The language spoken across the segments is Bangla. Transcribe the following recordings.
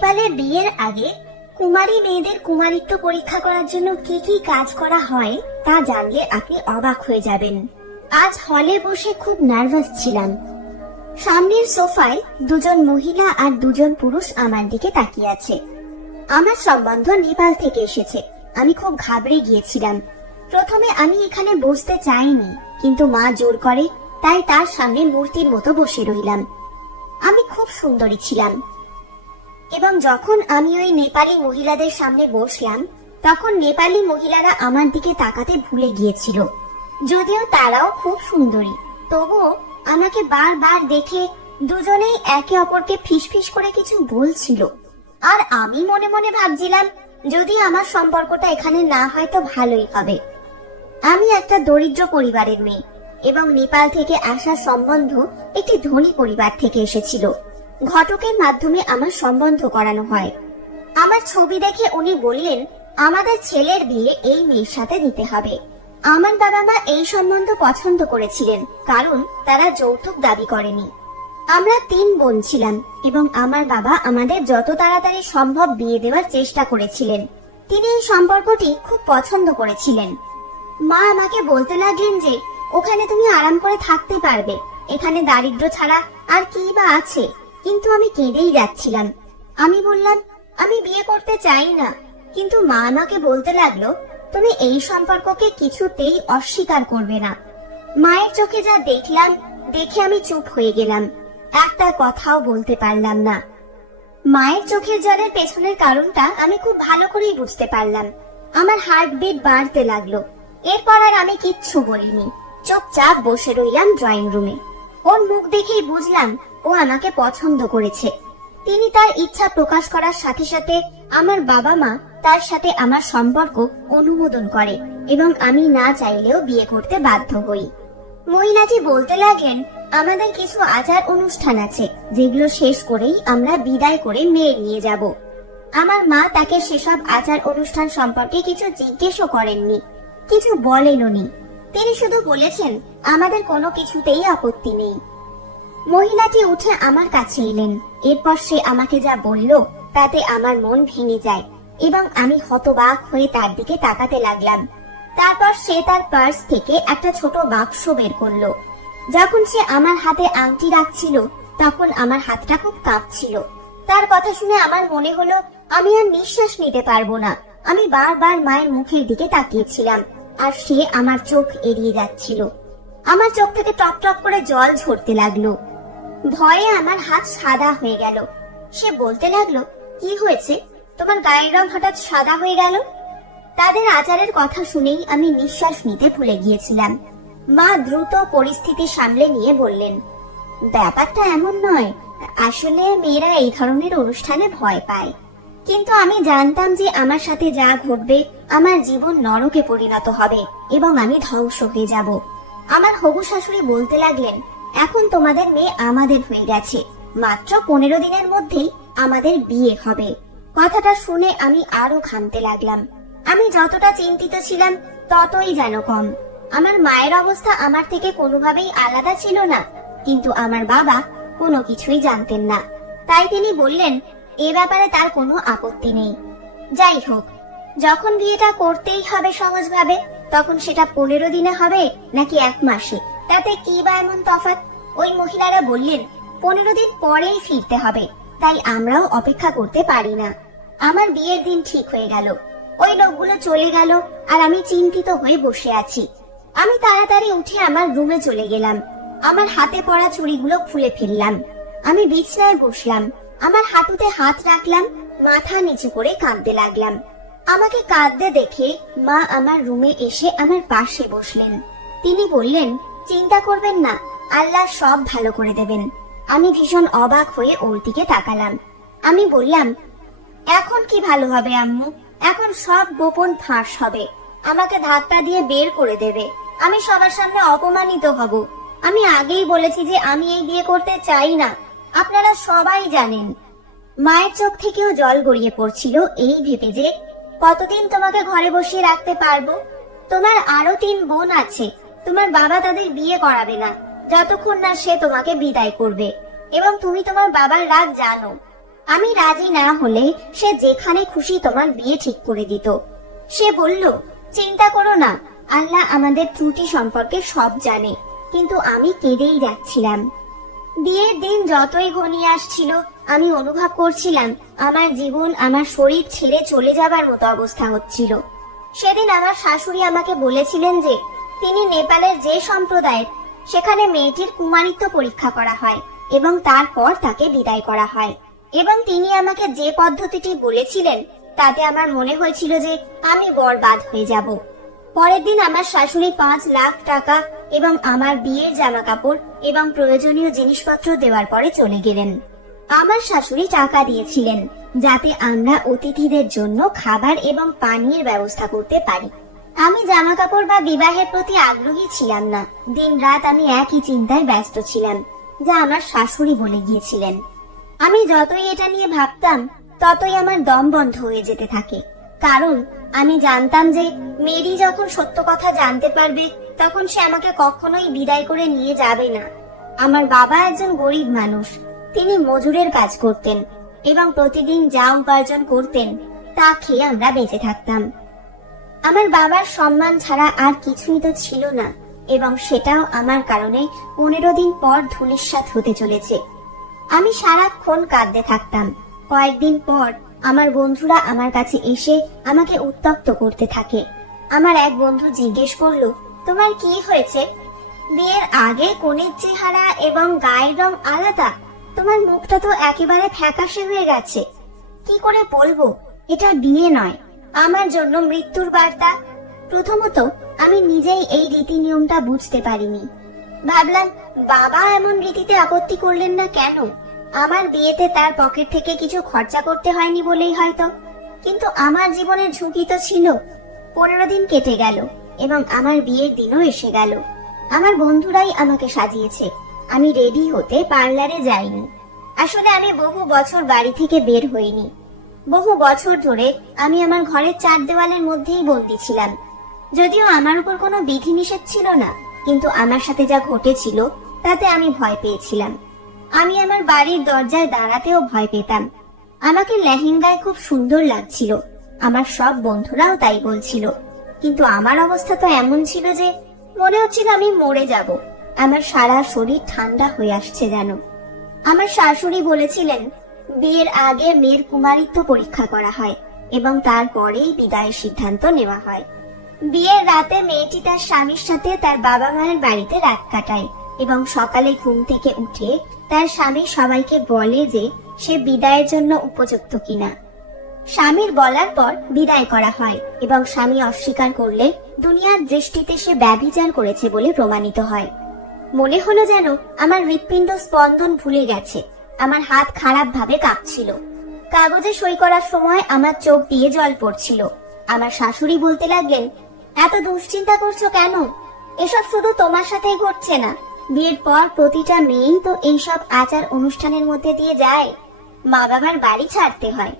নেপালে বিয়ের আগে কুমারী মেয়েদের কুমারিত্ব পরীক্ষা করার জন্য কি কি কাজ করা হয় তা জানলে আপনি অবাক হয়ে যাবেন। আজ হলে বসে খুব নার্ভাস ছিলাম। সামনের সোফায় দুজন মহিলা আর দুজন পুরুষ আমার দিকে তাকিয়ে আছে। আমার সম্বন্ধ নেপাল থেকে এসেছে। আমি খুব ঘাবড়ে গিয়েছিলাম। প্রথমে আমি এখানে বসতে চাইনি, কিন্তু মা জোর করে, তাই তার সামনে মূর্তির মতো বসে রইলাম। আমি খুব সুন্দরী ছিলাম এবং যখন আমি ওই নেপালি মহিলাদের সামনে বসলাম তখন নেপালি মহিলারা আমার দিকে তাকাতে ভুলে গিয়েছিল। যদিও তারাও খুব সুন্দরী, তবুও আমাকে বারবার দেখে দুজনেই একে অপরকে ফিসফিস করে কিছু বলছিল। আর আমি মনে মনে ভাবছিলাম, যদি আমার সম্পর্কটা এখানে না হয় তো ভালোই হবে। আমি একটা দরিদ্র পরিবারের মেয়ে এবং নেপাল থেকে আসা সম্বন্ধ একটি ধনী পরিবার থেকে এসেছিল। ঘটকের মাধ্যমে আমার সম্বন্ধ করানো হয়। আমার ছবি দেখে উনি বললেন, আমাদের ছেলের বিয়ে এই মেয়ের সাথে দিতে হবে। আমার বাবা মা এই সম্বন্ধ পছন্দ করেছিলেন, কারণ তারা যৌতুক দাবি করেনি। আমরা 3 বোন ছিলাম এবং আমার বাবা আমাদের যত তাড়াতাড়ি সম্ভব বিয়ে দেওয়ার চেষ্টা করেছিলেন। তিনি এই সম্পর্কটি খুব পছন্দ করেছিলেন। মা আমাকে বলতে লাগলেন যে ওখানে তুমি আরাম করে থাকতে পারবে, এখানে দারিদ্র ছাড়া আর কি বা আছে। কিন্তু আমি কেঁদেই যাচ্ছিলাম। আমি বললাম, আমি বিয়ে করতে চাই না। কিন্তু মা আমাকে বলতে লাগলো, তুমি এই সম্পর্ককে কিছুতেই অস্বীকার করবে না। মায়ের চোখে যা দেখলাম দেখে আমি চুপ হয়ে গেলাম, একটা কথাও বলতে পারলাম না। মায়ের চোখের জলের পেছনের কারণটা আমি খুব ভালো করেই বুঝতে পারলাম। আমার হার্টবিট বাড়তে লাগলো। এরপর আর আমি কিচ্ছু বলিনি, চুপচাপ বসে রইলাম ড্রয়িং রুমে। ওর মুখ দেখেই বুঝলাম ও আমাকে পছন্দ করেছে। তিনি তার ইচ্ছা প্রকাশ করার সাথে সাথে আমার বাবা মা তার সাথে আমার সম্পর্ক অনুমোদন করে এবং আমি না চাইলেও বিয়ে করতে বাধ্য হই। মহিলাটি বলতে লাগলেন, আমাদের কিছু আচার অনুষ্ঠান আছে যেগুলো শেষ করেই আমরা বিদায় করে মেয়ে নিয়ে যাব। আমার মা তাকে সেসব আচার অনুষ্ঠান সম্পর্কে কিছু জিজ্ঞেসও করেননি, কিছু বলেননি। তিনি শুধু বলেছেন, আমাদের কোনো কিছুতেই আপত্তি নেই। মহিলাটি উঠে আমার কাছে এলেন। এরপর সে আমাকে যা বলল তাতে আমার মন ভেঙে যায় এবং আমি হতবাক হয়ে তার দিকে তাকাতে লাগলাম। তারপর সে তার পার্স থেকে একটা ছোট বাক্স বের করলো। যখন সে আমার হাতে আংটি রাখছিল তখন আমার হাতটা খুব কাঁপছিল। তার কথা শুনে আমার মনে হলো আমি আর নিঃশ্বাস নিতে পারবো না। আমি বারবার মায়ের মুখের দিকে তাকিয়েছিলাম আর সে আমার চোখ এড়িয়ে যাচ্ছিল। আমার চোখ থেকে টপ টপ করে জল ঝরতে লাগলো। ভয়ে আমার হাত সাদা হয়ে গেল। সে বলতে লাগলো, কি হয়েছে, তোমার গায়ের রং হঠাৎ সাদা হয়ে গেল? তাদের আচারের কথা শুনেই আমি নিঃশ্বাস নিতে ভুলে গিয়েছিলাম। মা দ্রুত পরিস্থিতি সামলে নিয়ে বললেন, ব্যাপারটা এমন নয়, আসলে মেয়েরা এই ধরনের অনুষ্ঠানে ভয় পায়। কিন্তু আমি জানতাম যে আমার সাথে যা ঘটবে আমার জীবন নরকে পরিণত হবে এবং আমি ধ্বংস হয়ে যাব। আমার হবু শাশুড়ি বলতে লাগলেন, এখন তোমাদের মেয়ে আমাদের হয়ে গেছে, মাত্র 15 দিনের মধ্যেই আমাদের বিয়ে হবে। কথাটা শুনে আমি আরো ঘামতে লাগলাম। আমি যতটা চিন্তিত ছিলাম ততই যেন কম। আমার মায়ের অবস্থা আমার থেকে কোনোভাবেই আলাদা ছিল না, কিন্তু আমার বাবা কোনো কিছুই জানতেন না। তাই তিনি বললেন, এ ব্যাপারে তার কোনো আপত্তি নেই। যাই হোক, যখন বিয়েটা করতেই হবে সহজভাবে, তখন সেটা 15 দিনে হবে নাকি 1 মাসে, তাতে কি বা এমন তফাৎ? ওই মহিলারা বললেন, 15 দিন পরেই ফিরতে হবে, তাই আমরাও অপেক্ষা করতে পারি না। আমার বিয়ের দিন ঠিক হয়ে গেল। ওই লোকগুলো চলে গেল আর আমি চিন্তিত হয়ে বসে আছি। আমি তাড়াতাড়ি উঠে আমার রুমে চলে গেলাম। আমার হাতে পড়া চুড়িগুলো খুলে ফেললাম। আমি বিছানায় বসলাম, আমার হাঁটুতে হাত রাখলাম, মাথা নিচু করে কাঁদতে লাগলাম। আমাকে কাঁদতে দেখে মা আমার রুমে এসে আমার পাশে বসলেন। তিনি বললেন, চিন্তা করবেন না, আল্লাহ সব ভালো করে দেবেন। আমি ভীষণ অবাক হয়ে ওর দিকে তাকালাম। আমি বললাম, এখন কি ভালো হবে আম্মু? এখন সব গোপন ফাঁস হবে। আমাকে ধাক্কা দিয়ে বের করে দেবে। আমি সবার সামনে অপমানিত হব। আমি আগেই বলেছি যে আমি এই বিয়ে করতে চাই না, আপনারা সবাই জানেন। মায়ের চোখ থেকেও জল গড়িয়ে পড়ছিল এই ভেবে যে কতদিন তোমাকে ঘরে বসিয়ে রাখতে পারবো। তোমার আরো 3 বোন আছে, তোমার বাবা তাদের বিয়ে করাবে না যতক্ষণ না সে তোমাকে বিদায় করবে, এবং তুমি তোমার বাবার রাগ জানো। আমি রাজি না হলে সে যেখানে খুশি তোমার বিয়ে ঠিক করে দিত। সে বলল, চিন্তা করো না, আল্লাহ আমাদের ত্রুটি সম্পর্কে সব জানে। কিন্তু আমি কেঁদেই যাচ্ছিলাম। বিয়ের দিন যতই ঘনিয়ে আসছিল, আমি অনুভব করছিলাম আমার জীবন আমার শরীর ছেড়ে চলে যাবার মতো অবস্থা হচ্ছিল। সেদিন আমার শাশুড়ি আমাকে বলেছিলেন যে তিনি নেপালের যে সম্প্রদায়ের, সেখানে মেয়েটির কুমারিত্ব পরীক্ষা করা হয় এবং তারপর তাকে বিদায় করা হয়। এবং তিনি আমাকে যে পদ্ধতিটি বলেছিলেন তাতে আমার মনে হয়েছিল যে আমি বরবাদ হয়ে যাব। পরের দিন আমার শাশুড়ি 5 লাখ টাকা এবং আমার বিয়ের জামা কাপড় এবং প্রয়োজনীয় জিনিসপত্র দেওয়ার পরে চলে গেলেন। আমার শাশুড়ি টাকা দিয়েছিলেন যাতে আমরা অতিথিদের জন্য খাবার এবং পানীয়ের ব্যবস্থা করতে পারি। আমি জামা কাপড় বা বিবাহের প্রতি আগ্রহী ছিলাম না। দিন রাত আমি একই চিন্তায় ব্যস্ত ছিলাম, যা আমার শাশুড়ি বলে গিয়েছিলেন। আমি যতই এটা নিয়ে ভাবতাম ততই আমার দম বন্ধ হয়ে যেতে থাকে, কারণ আমি জানতাম যে মেরি যখন সত্য কথা জানতে পারবে তখন সে আমাকে কখনোই বিদায় করে নিয়ে যাবে না। আমার বাবা একজন গরিব মানুষ। তিনি মজুরের কাজ করতেন এবং প্রতিদিন যা উপার্জন করতেন তা খেয়ে আমরা বেঁচে থাকতাম। আমার বাবার সম্মান ছাড়া আর কিছুই তো ছিল না, এবং সেটাও আমার কারণে 15 দিন পর ধূলিসাৎ হতে চলেছে। আমি সারাক্ষণ কাঁদতে থাকতাম। কয়েকদিন পর আমার বন্ধুরা আমার কাছে এসে আমাকে উত্তক্ত করতে থাকে। আমার এক বন্ধু জিজ্ঞেস করলো, তোমার কি হয়েছে? বিয়ের আগে কনের চেহারা এবং গায়ের রং আলাদা, তোমার মুখটা তো একেবারে ফ্যাকাশে হয়ে গেছে। কি করে বলবো এটা বিয়ে নয়, আমার জন্য মৃত্যুর বার্তা? প্রথমত আমি নিজেই এই রীতি নিয়মটা বুঝতে পারিনি। ভাবলাম বাবা এমন রীতিতে আপত্তি করলেন না কেন? আমার বিয়েতে তার পকেট থেকে কিছু খরচা করতে হয়নি বলেই হয়তো। কিন্তু আমার জীবনের ঝুঁকি তো ছিল। 15 দিন কেটে গেল এবং আমার বিয়ের দিনও এসে গেল। আমার বন্ধুরাই আমাকে সাজিয়েছে। আমি রেডি হতে পার্লারে যাইনি। আসলে আমি বহু বছর বাড়ি থেকে বের হইনি। বহু বছর ধরে আমি আমার ঘরের 4 দেওয়ালের মধ্যেই বন্দী ছিলাম। যদিও আমার উপর কোনো বিধিনিষেধ ছিল না, কিন্তু আমার সাথে যা ঘটেছিল তাতে আমি ভয় পেয়েছিলাম। আমি আমার বাড়ির দরজায় দাঁড়াতেও ভয় পেতাম। আমাকে লেহেঙ্গায় খুব সুন্দর লাগছিল, আমার সব বন্ধুরাও তাই বলছিল। কিন্তু আমার অবস্থা তো এমন ছিল যে মনে হচ্ছিল আমি মরে যাব। আমার সারা শরীর ঠান্ডা হয়ে আসছে যেন। আমার শাশুড়ি বলেছিলেন বিয়ের আগে মেয়ের কুমারিত্ব পরীক্ষা করা হয় এবং তারপরেই বিদায়ের সিদ্ধান্ত নেওয়া হয়। বিয়ের রাতে মেয়েটি তার স্বামীর সাথে তার বাবা মায়ের বাড়িতে রাত কাটায় এবং সকালে ঘুম থেকে উঠে তার স্বামী সবাইকে বলে যে সে বিদায়ের জন্য উপযুক্ত কিনা। স্বামীর বলার পর বিদায় করা হয় এবং স্বামী অস্বীকার করলে দুনিয়ার দৃষ্টিতে সে ব্যভিচার করেছে বলে প্রমাণিত হয়। মনে হলো যেন আমার হৃৎপিণ্ড স্পন্দন ভুলে গেছে। আমার হাত খারাপ ভাবে কাঁপছিল। কাগজে সই করার সময় আমার চোখ দিয়ে জল পড়ছিল। আমার শাশুড়ি বলতে লাগলেন, এত দুশ্চিন্তা করছো কেন? এসব শুধু তোমার সাথেই ঘটছে না, বিয়ের পর প্রতিটা মেয়েই তো এইসব আচার অনুষ্ঠানের মধ্যে দিয়ে যায়। মা বাবার বাড়ি ছাড়তে হয়।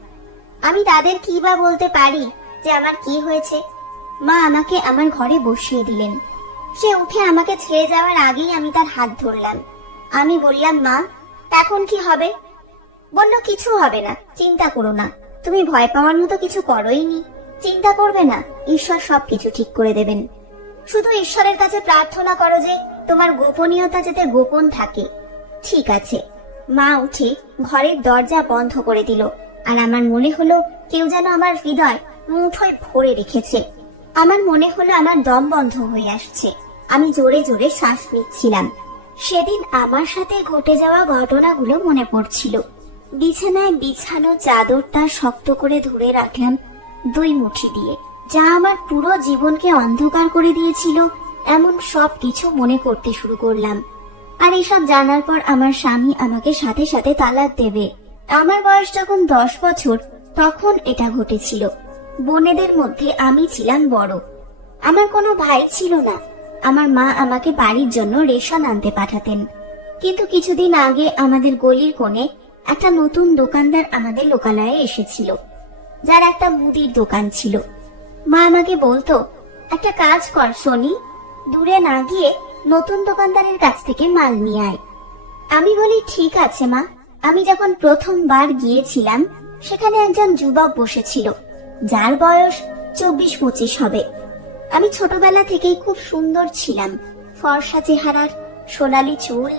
আমি তাদের কি বা বলতে পারি যে আমার কি হয়েছে? মা আমাকে আমার ঘরে বসিয়ে দিলেন। সে উঠে আমাকে ছেড়ে যাওয়ার আগেই আমি তার হাত ধরলাম। আমি বললাম, মা এখন কি হবে? বলল, কিছু হবে না, চিন্তা করো না। তুমি ভয় পাওয়ার মতো কিছু করোইনি। চিন্তা করবে না, ঈশ্বর সবকিছু ঠিক করে দেবেন। শুধু ঈশ্বরের কাছে প্রার্থনা করো যে তোমার গোপনীয়তা যাতে গোপন থাকে। ঠিক আছে। মা উঠে ঘরের দরজা বন্ধ করে দিল, আর আমার মনে হলো কেউ যেন আমার হৃদয় মুঠোয় ভরে রেখেছে। আমার মনে হলো আমার দম বন্ধ হয়ে আসছে। আমি জোরে জোরে শ্বাস নিচ্ছিলাম। সেদিন আমার সাথে ঘটে যাওয়া ঘটনাগুলো মনে পড়ছিল। বিছানায় বিছানো চাদরটা শক্ত করে ধরে রাখলাম 2 মুঠি দিয়ে, যা আমার পুরো জীবনকে অন্ধকার করে দিয়েছিল। এমন সব কিছু মনে করতে শুরু করলাম। আর এসব জানার পর আমার স্বামী আমাকে সাথে সাথে তালাক দেবে। আমার বয়স যখন 10 বছর তখন এটা ঘটেছিল। বোনেদের মধ্যে আমি ছিলাম বড়। আমার কোনো ভাই ছিল না। আমার মা আমাকে বাড়ির জন্য রেশন আনতে পাঠাতেন। কিন্তু কিছুদিন আগে আমাদের গলির কোণে একটা নতুন দোকানদার আমাদের লোকালয়ে এসেছিল, যার একটা মুদির দোকান ছিল। মা আমাকে বলতো, একটা কাজ কর সোনি, দূরে না গিয়ে নতুন দোকানদারের কাছ থেকে মাল নিয়ে আয়। আমি বলি, ঠিক আছে মা, আমি যখন প্রথমবার গিয়েছিলাম সেখানে একজন যুবক বসেছিল, যার বয়স 24-25 হবে। আমি ছোটবেলা থেকেই খুব সুন্দর ছিলাম, ফর্সা চেহারার, সোনালী চুল।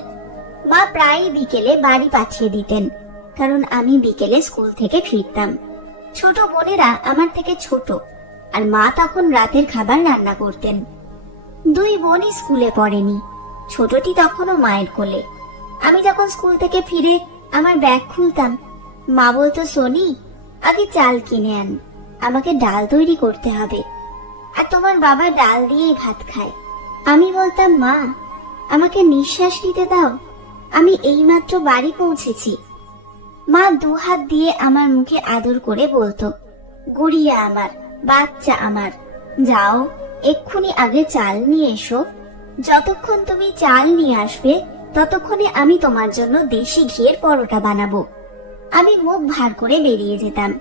মা প্রায়ই বিকেলে বাড়ি পাঠিয়ে দিতেন, কারণ আমি বিকেলে স্কুল থেকে ফিরতাম। ছোট বোনেরা আমার থেকে ছোট, আর মা তখন রাতের খাবার রান্না করতেন। দুই বোনই স্কুলে পড়েনি, ছোটটি তখনও মায়ের কোলে। আমি যখন স্কুল থেকে ফিরে আমার ব্যাগ খুলতাম, মা বলতো, সোনি, আগে চাল কিনে আন, আমাকে ডাল তৈরি করতে হবে, আর তোমার বাবা ডাল দিয়েই ভাত খায়। আমি বলতাম, মা, আমাকে নিঃশ্বাস নিতে দাও, আমি এইমাত্র বাড়ি পৌঁছেছি। মা দুহাত দিয়ে আমার মুখে আদর করে বলতো, গুড়িয়া আমার, বাচ্চা আমার, যাও এক্ষুনি আগে চাল নিয়ে এসো। যতক্ষণ তুমি চাল নিয়ে আসবে ততক্ষণে আমি তোমার জন্য দেশি ঘিয়ের পরোটা বানাবো। আমি মুখ ভার করে বেরিয়ে যেতাম।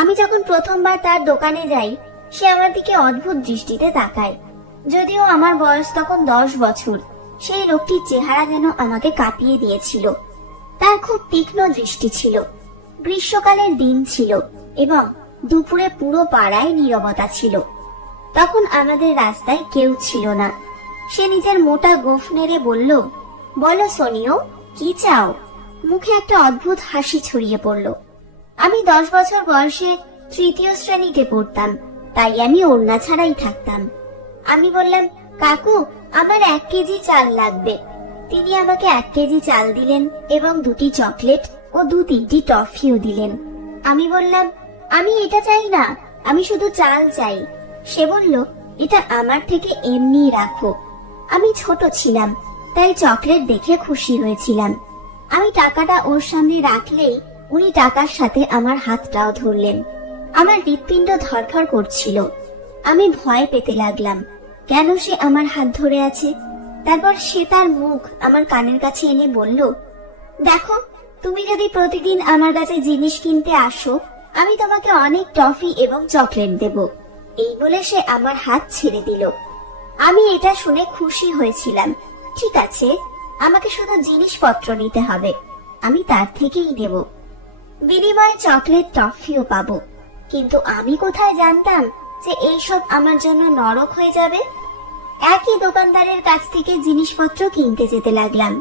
আমি যখন প্রথমবার তার দোকানে যাই, সে আমার দিকে অদ্ভুত দৃষ্টিতে তাকায়। যদিও আমার বয়স তখন 10 বছর, সেই লোকটির চেহারা যেন আমাকে কাঁপিয়ে দিয়েছিল। তার খুব তীক্ষ্ণ দৃষ্টি ছিল। গ্রীষ্মকালের দিন ছিল এবং দুপুরে পুরো পাড়ায় নীরবতা ছিল। তখন আমাদের রাস্তায় কেউ ছিল না। সে নিজের মোটা গোঁফ নেড়ে বলল, বলো সোনিও, কি চাও? মুখে একটা অদ্ভুত হাসি ছড়িয়ে পড়ল। আমি 10 বছর বয়সে 3য় শ্রেণীতে পড়তাম, তাই আমি ওড়না ছাড়াই থাকতাম। আমি বললাম, কাকু, আমার 1 কেজি চাল লাগবে। তিনি আমাকে 1 কেজি চাল দিলেন এবং 2টি চকলেট ও 2-3টি টফিও দিলেন। আমি বললাম, আমি এটা চাই না, আমি শুধু চাল চাই। সে বলল, এটা আমার থেকে এমনি রাখো। আমি ছোট ছিলাম, তাই চকলেট দেখে খুশি হয়েছিলাম। আমি টাকাটা ওর সামনে রাখলেই উনি টাকার সাথে আমার হাতটাও ধরলেন। আমার হৃৎপিণ্ড ধড়ফড় করছিল। আমি ভয় পেতে লাগলাম, কেন সে আমার হাত ধরে আছে। তারপর সে তার মুখ আমার কানের কাছে এনে বলল, দেখো, তুমি যদি প্রতিদিন আমার কাছে জিনিস কিনতে আসো, আমি তোমাকে অনেক টফি এবং চকলেট দেব। এই বলে সে আমার হাত ছেড়ে দিল। আমি এটা শুনে খুশি হয়েছিলাম। ঠিক আছে, আমাকে শুধু জিনিসপত্র নিতে হবে, আমি তার থেকেই নেব। বিনিময়ে চকলেট টফিও পাবো। কিন্তু আমি কোথায় জানতাম যে এইসব আমার জন্য নরক হয়ে যাবে। একই দোকানদারের কাছ থেকে জিনিসপত্র কিনতে যেতে লাগলাম।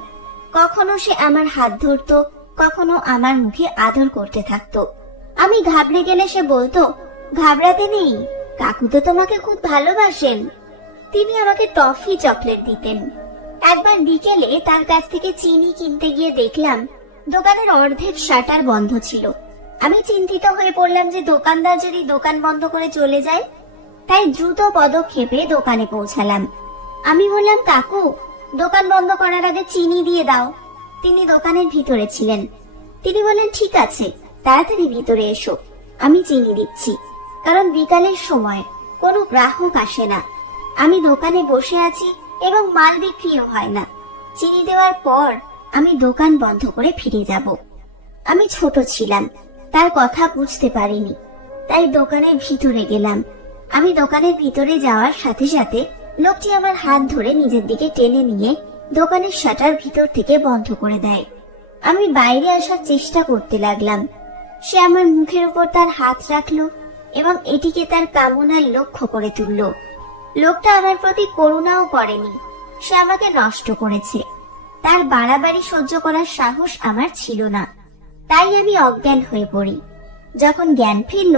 কখনো সে আমার হাত ধরতো, কখনো আমার মুখে আদর করতে থাকতো। আমি ঘাবড়ে গেলে সে বলতো, ঘাবড়াতে নেই, কাকু তো তোমাকে খুব ভালোবাসেন। তিনি আমাকে টফি চকলেট দিতেন। একবার বিকেলে তার কাছ থেকে চিনি কিনতে গিয়ে দেখলাম দোকানের অর্ধেক শাটার বন্ধ ছিল। আমি চিন্তিত হয়ে পড়লাম যে দোকানদার যদি দোকান বন্ধ করে চলে যায়। তাই দ্রুত পদক্ষেপে দোকানে পৌঁছালাম। আমি বললাম, কাকু, দোকান বন্ধ করার আগে চিনি দিয়ে দাও। তিনি দোকানের ভিতরে ছিলেন। তিনি বললেন, ঠিক আছে, তাড়াতাড়ি ভিতরে এসো, আমি চিনি দিচ্ছি। কারণ বিকালের সময় কোনো গ্রাহক আসে না। আমি দোকানে বসে আছি এবং মাল বিক্রিও হয় না। চিনি দেওয়ার পর আমি দোকান বন্ধ করে ফিরে যাব। আমি ছোট ছিলাম, তার কথা বুঝতে পারিনি, তাই দোকানের ভিতরে গেলাম। আমি দোকানের ভিতরে যাওয়ার সাথে সাথে লোকটি আমার হাত ধরে নিজের দিকে টেনে নিয়ে দোকানের শাটার ভিতর থেকে বন্ধ করে দেয়। আমি বাইরে আসার চেষ্টা করতে লাগলাম। সে আমার মুখের উপর তার হাত রাখলো এবং এটিকে তার কামনার লক্ষ্য করে তুলল। লোকটা আমার প্রতি করুণাও করেনি, সে আমাকে নষ্ট করেছে। তার বাড়াবাড়ি সহ্য করার সাহস আমার ছিল না, তাই আমি অজ্ঞান হয়ে পড়ি। যখন জ্ঞান ফিরল,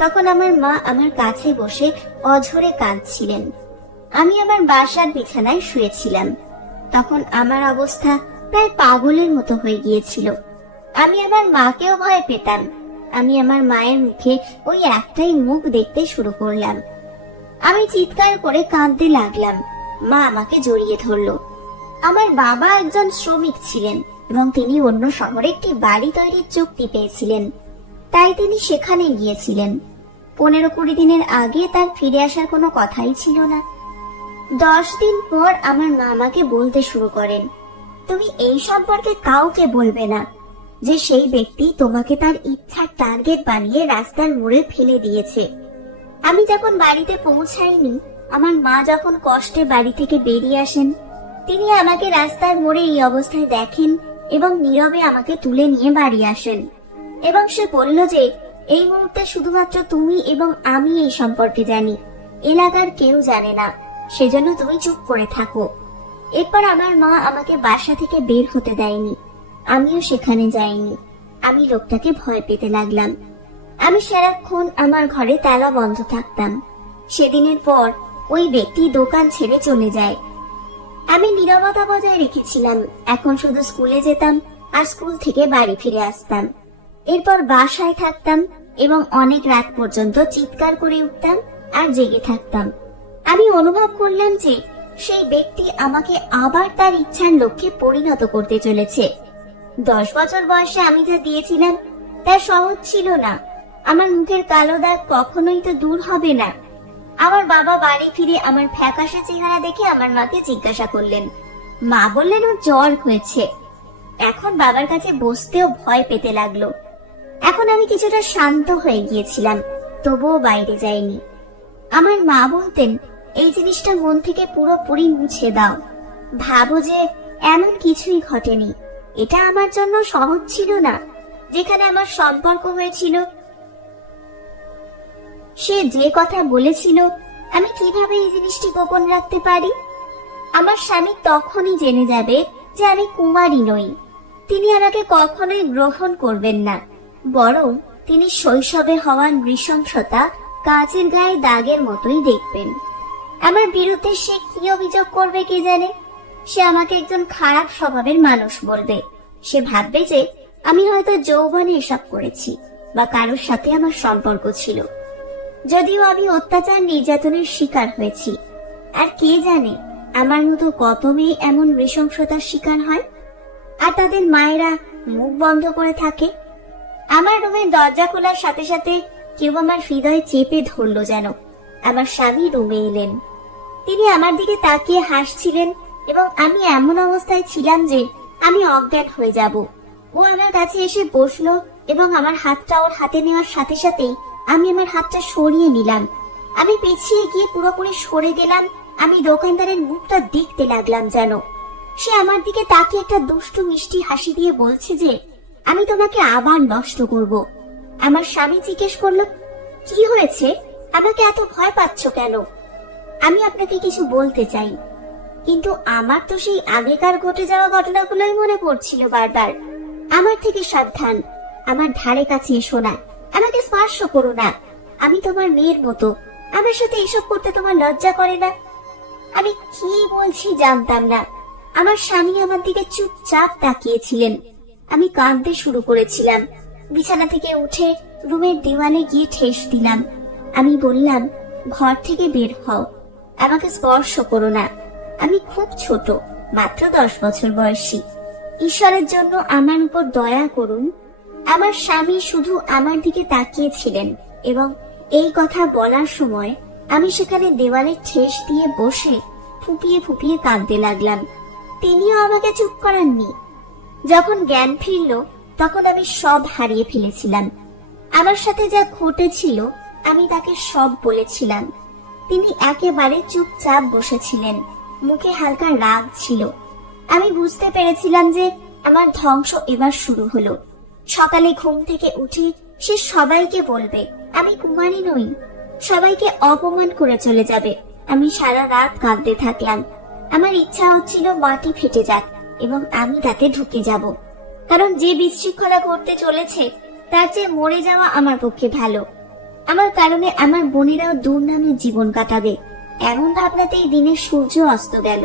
তখন আমার মা আমার কাছে বসে অঝরে কাঁদছিলেন। আমি আমার বাসার বিছানায় শুয়েছিলাম। তখন আমার অবস্থা প্রায় পাগলের মতো হয়ে গিয়েছিল। আমি আমার মাকেও ভয় পেতাম। আমি আমার মায়ের মুখে ওই একটাই মুখ দেখতে শুরু করলাম। আমি চিৎকার করে কাঁদতে লাগলাম। মা আমাকে জড়িয়ে ধরল। আমার বাবা একজন শ্রমিক ছিলেন এবং তিনি অন্য শহরে একটি বাড়ি তৈরির চুক্তি পেয়েছিলেন, তাই তিনি সেখানে গিয়েছিলেন। 15-20 দিনের আগে তার ফিরে আসার কোনো কথাই ছিল না। 10 দিন পর আমার মা আমাকে বলতে শুরু করেন, তুমি এই সম্পর্কে কাউকে বলবে না যে সেই ব্যক্তি তোমাকে তার ইচ্ছার টার্গেট বানিয়ে রাস্তার মোড়ে ফেলে দিয়েছে। আমি যখন বাড়িতে পৌঁছাইনি, আমার মা যখন কষ্টে বাড়ি থেকে বেরিয়ে আসেন, তিনি আমাকে রাস্তার মোড়ে এই অবস্থায় দেখেন এবং নীরবে আমাকে তুলে নিয়ে বাড়ি আসেন। এবং সে বলল যে এই মুহূর্তে শুধুমাত্র তুমি এবং আমি এই সম্পর্কে জানি, এলাকার কেউ জানে না, সেজন্য তুমি চুপ করে থাকো। এরপর আমার মা আমাকে বাসা থেকে বের হতে দেয়নি, আমিও সেখানে যাইনি। আমি লোকটাকে ভয় পেতে লাগলাম। আমি সারাক্ষণ আমার ঘরে তালা বন্ধ থাকতাম। সেদিনের পর ওই ব্যক্তি দোকান ছেড়ে চলে যায়। আমি নীরবতা বজায় রেখেছিলাম। এখন শুধু স্কুলে যেতাম আর স্কুল থেকে বাড়ি ফিরে আসতাম। এরপর বাসায় থাকতাম এবং অনেক রাত পর্যন্ত চিৎকার করে উঠতাম আর জেগে থাকতাম। আমি অনুভব করলাম যে সেই ব্যক্তি আমাকে আবার তার ইচ্ছার লক্ষ্যে পরিণত করতে চলেছে। 10 বছর বয়সে আমি যা দিয়েছিলাম তা সহজ ছিল না। আমার মুখের কালো দাগ কখনোই তো দূর হবে না। আমার বাবা বাড়ি ফিরে আমার ফ্যাকাশে চেহারা দেখে আমার মাকে জিজ্ঞাসা করলেন। মা বললেন ওর জ্বর হয়েছে। এখন বাবার কাছে বসতেও ভয় পেতে লাগলো। এখন আমি কিছুটা শান্ত হয়ে গিয়েছিলাম, তবুও বাইরে যাইনি। আমার মা বলতেন, এই জিনিসটা মন থেকে পুরোপুরি মুছে দাও, ভাবো যে এমন কিছুই ঘটেনি। এটা আমার জন্য সহজ ছিল না। যেখানে আমার সম্পর্ক হয়েছিল, সে যে কথা বলেছিল, আমি কিভাবে এই জিনিসটি গোপন রাখতে পারি? আমার স্বামী তখনই জেনে যাবে যে আমি কুমারী নই। তিনি আমাকে কখনোই গ্রহণ করবেন না, বরং তিনি শৈশবে হওয়া নৃশংসতা কাচের গায়ে দাগের মতোই দেখবেন। আমার বিরুদ্ধে সে কি অভিযোগ করবে কে জানে। সে আমাকে একজন খারাপ স্বভাবের মানুষ বলবে। সে ভাববে যে আমি হয়তো যৌবনে এসব করেছি বা কারোর সাথে আমার সম্পর্ক ছিল, যদিও আমি অত্যাচার নির্যাতনের শিকার হয়েছি। আর কে জানে আমার মতো কত মেয়ে এমন নৃশংসতার শিকার হয় আর তাদের মায়েরা মুখ বন্ধ করে থাকে। আমার রুমের দরজা খোলার সাথে সাথে কেউ আমার হৃদয়ে চেপে ধরলো যেন। আমার স্বামী রুমে এলেন। তিনি আমার দিকে তাকিয়ে হাসছিলেন এবং আমি এমন অবস্থায় ছিলাম যে আমি অজ্ঞান হয়ে যাব। ও আমার কাছে এসে বসলো এবং আমার হাতটা ওর হাতে নেওয়ার সাথে সাথেই আমি আমার হাতটা সরিয়ে নিলাম। আমি পিছিয়ে গিয়ে পুরোপুরি সরে গেলাম। আমি দোকানদারের মুখটা দেখতে লাগলাম যেন। সে আমার দিকে তাকিয়ে একটা দুষ্টু মিষ্টি হাসি দিয়ে বলছে যে আমি তোমাকে আবার নষ্ট করব। আমার স্বামী জিজ্ঞেস করলো, কি হয়েছে, আমাকে এত ভয় পাচ্ছ কেন? আমি আপনাকে কিছু বলতে চাই, কিন্তু আমার তো সেই আগেকার ঘটে যাওয়া ঘটনাগুলোই মনে পড়ছিল বারবার। আমার থেকে সাবধান, আমার ধারে কাছে এসো না, আমাকে স্পর্শ করো না। আমি তোমার মেয়ের মতো, আমার সাথে এসব করতে তোমার লজ্জা করে না? আমি কি বলছি জানতাম না। আমার স্বামী আমার দিকে চুপচাপ তাকিয়েছিলেন। আমি কাঁদতে শুরু করেছিলাম। বিছানা থেকে উঠে রুমের দেওয়ালে গিয়ে ঠেস দিলাম। আমি বললাম, ঘর থেকে বের হও, আমাকে স্পর্শ করো না। আমি খুব ছোট, মাত্র 10 বছর বয়সী। ঈশ্বরের জন্য আমার উপর দয়া করুন। আমার স্বামী শুধু আমার দিকে তাকিয়েছিলেন এবং এই কথা বলার সময় আমি সেখানে দেওয়ালে ঠেস দিয়ে বসে ফুপিয়ে ফুপিয়ে কাঁদতে লাগলাম। তিনিও আমাকে চুপ করাননি। যখন জ্ঞান ফিরল তখন আমি সব হারিয়ে ফেলেছিলাম। আমার সাথে যা ঘটেছিল আমি তাকে সব বলেছিলাম। তিনি একেবারে চুপচাপ বসেছিলেন, মুখে হালকা রাগ ছিল। আমি বুঝতে পেরেছিলাম যে আমার ধ্বংস এবার শুরু হলো। সকালে ঘুম থেকে উঠে সে সবাইকে বলবে আমি কুমারী নই, সবাইকে অপমান করে চলে যাবে। আমি সারা রাত কাঁদতে থাকলাম। আমার ইচ্ছা হচ্ছিল মাটি ফেটে যাক এবং আমি তাতে ঢুকে যাব, কারণ যে বিশৃঙ্খলা ঘটতে চলেছে তার চেয়ে মরে যাওয়া আমার পক্ষে ভালো। আমার কারণে আমার বোনেরাও দুর্নামের জীবন কাটাবে, এমন ভাবনাতেই দিনের সূর্য অস্ত গেল।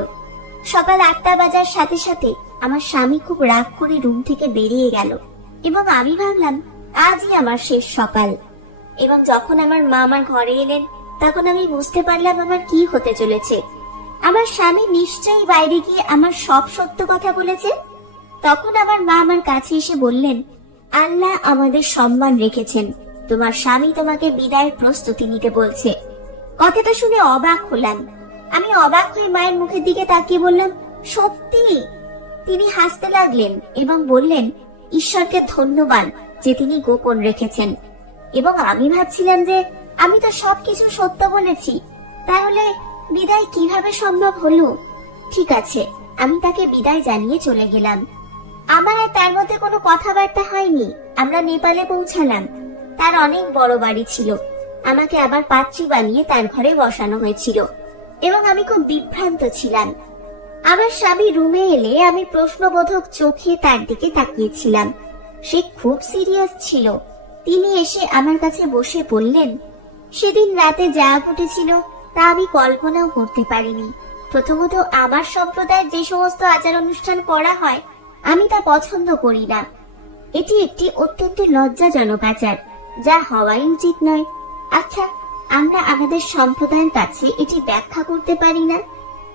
সকাল 8টা বাজার সাথে সাথে আমার স্বামী খুব রাগ করে রুম থেকে বেরিয়ে গেল এবং আমি ভাবলাম আজই আমার শেষ সকাল। এবং যখন আমার মা আমার ঘরে এলেন তখন আমি বুঝতে পারলাম আমার কি হতে চলেছে। আমার স্বামী নিশ্চয়ই বাইরে গিয়ে আমার সব সত্য কথা বলেছে। তখন আমার মা আমার কাছে এসে বললেন, আল্লাহ আমাদের সম্মান রেখেছেন, তোমার স্বামী তোমাকে বিদায়ের প্রস্তুতি নিতে বলছে। কথাটা শুনে অবাক হলাম। আমি অবাক হয়ে মায়ের মুখের দিকে তাকিয়ে বললাম, সত্যি? তিনি হাসতে লাগলেন এবং বললেন, ঈশ্বরকে ধন্যবাদ যে তিনি গোপন রেখেছেন। এবং আমি ভাবছিলাম যে আমি তো সবকিছু সত্য বলেছি, তাহলে বিদায় কিভাবে সম্ভব হলো? ঠিক আছে, আমি তাকে বিদায় জানিয়ে চলে গেলাম। আমার আর তার মধ্যে কোনো কথাবার্তা হয়নি। আমরা নেপালে পৌঁছালাম। তার অনেক বড় বাড়ি ছিল। আমাকে আবার পাত্রী বানিয়ে তার ঘরে বসানো হয়েছিল এবং আমি খুব বিভ্রান্ত ছিলাম। আমার স্বামী রুমে এলে আমি প্রশ্নবোধক চোখে তার দিকে তাকিয়েছিলাম। সে খুব সিরিয়াস ছিল। তিনি এসে আমার কাছে বসে বললেন, সেদিন রাতে যা ঘটেছিল তা আমি কল্পনাও করতে পারিনি। প্রথমত, আমার সম্প্রদায়ের যে সমস্ত আচার অনুষ্ঠান করা হয় আমি তা পছন্দ করি না। এটি একটি অত্যন্ত লজ্জাজনক আচার, যা হওয়াই উচিত নয়। আচ্ছা, আমরা আমাদের সম্প্রদায়ের কাছে এটি ব্যাখ্যা করতে পারি না।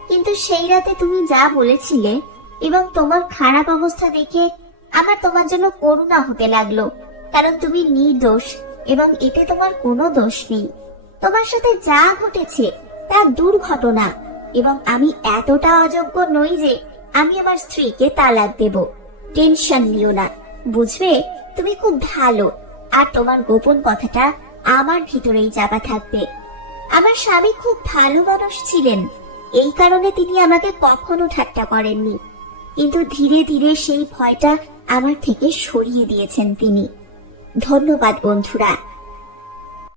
কিন্তু সেই রাতে তুমি যা বলেছিলে এবং তোমার খারাপ অবস্থা দেখে আমার তোমার জন্য করুণা হতে লাগলো, কারণ তুমি নির্দোষ এবং এতে তোমার কোনো দোষ নেই। তোমার সাথে যা ঘটেছে তা দুর্ঘটনা এবং আমি এতটা অযোগ্য নই যে আমি আমার স্ত্রীকে তালাক দেব। টেনশন নিও না, বুঝবে? তুমি খুব ভালো, আর তোমার গোপন কথাটা আমার ভিতরেই চাপা থাকবে। আমার স্বামী খুব ভালো মানুষ ছিলেন, এই কারণে তিনি আমাকে কখনো ঠাট্টা করেননি। কিন্তু ধীরে ধীরে সেই ভয়টা আমার থেকে সরিয়ে দিয়েছেন তিনি। ধন্যবাদ বন্ধুরা।